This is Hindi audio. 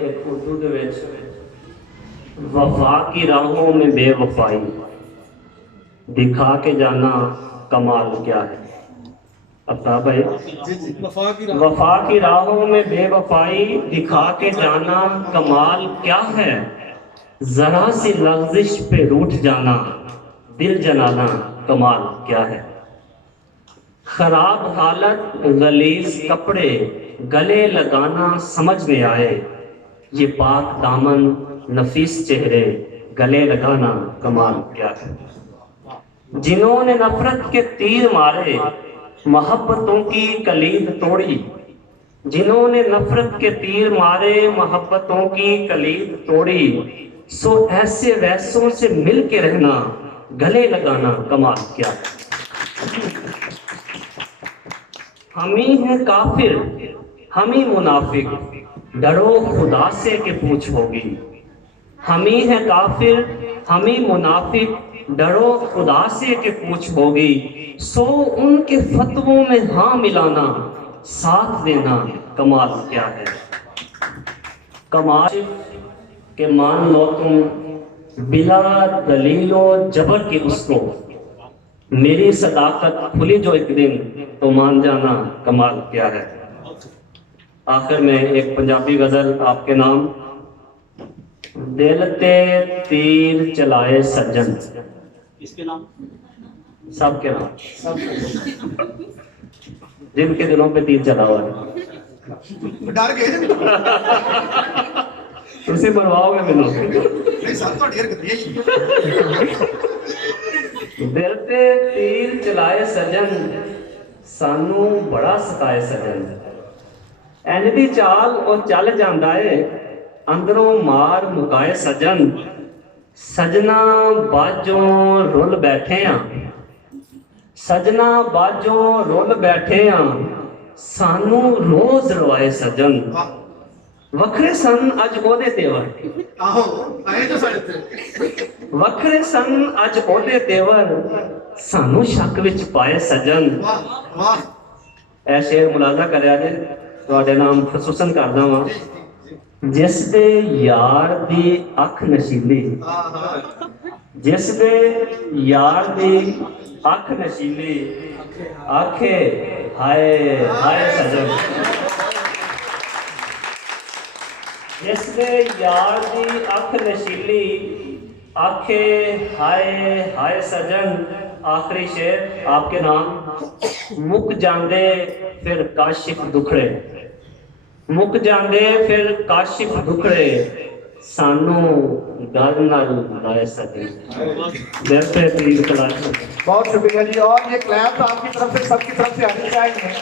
एक उर्दू दे विच वफा की राहों में बेवफाई दिखा के जाना कमाल क्या है। अपना भाई वफा की राहों में बेवफाई दिखा के जाना कमाल क्या है। जरा सी लफ्जिश पे रूठ जाना दिल जलाना कमाल क्या है। खराब हालत गलीज कपड़े गले लगाना समझ में आए। ये पाक दामन नफीस चेहरे गले लगाना कमाल क्या है। जिन्होंने नफरत के तीर मारे मोहब्बतों की कलीद तोड़ी। जिन्होंने नफरत के तीर मारे मोहब्बतों की कलीद तोड़ी। सो ऐसे वैसों से मिल के रहना गले लगाना कमाल क्या है। हम ही हैं काफिर हम ही मुनाफिक डरो खुदा से कि पूछ होगी। हम ही हैं काफिर हम ही मुनाफिक डरो खुदा से कि पूछ होगी। सो उनके फतवों में हाँ मिलाना साथ देना कमाल क्या है। कमाल के मान लो तुम बिला दलीलो जबर के उसको। मेरी सदाकत खुली जो एक दिन तो मान जाना कमाल क्या है। आखिर में एक पंजाबी गजल आपके नाम। दिल ते तीर चलाए सज्जन। किसके नाम? सबके नाम जिनके दिलों पे तीर चला हुआ है। डर गए तुसी मरवाओगे मैनू नहीं सर तो ढेर कर दिया। दिल ते तीर चलाए सजन सानू बड़ा सताए सजन। इंज दी चाल और चल जांदा है अंदरों मार मुकाए सजन। सजना बाजों रुल बैठे हैं सजना बाजों रुल बैठे हैं सानू रोज रवाए सजन। वखरे सन अज ओदे तेवर आहो आए तो साढ़े ते वखरे सन अज ओदे तेवर सानू शक विच पाए सजन। वाह वाह ऐ शेर मुलाजा करया जे तुहाडे नाम खसूसन करदा वां। जिस दे यार दी अख नशीली जिस दे यार दी अख नशीली आखे हाय हाय सजन। जिस दे यार दी अख नशीली आखे हाय हाय सजन। आखिरी शेर आपके नाम। मुक जांदे फिर काशिफ दुखड़े मुक जांदे फिर काशिफ दुखड़े सानू गल नाल लाए सके। दिल पे तीर चलाए। बहुत शुक्रिया जी। और ये क्लैप आपकी तरफ से सबकी तरफ से आनी चाहिए।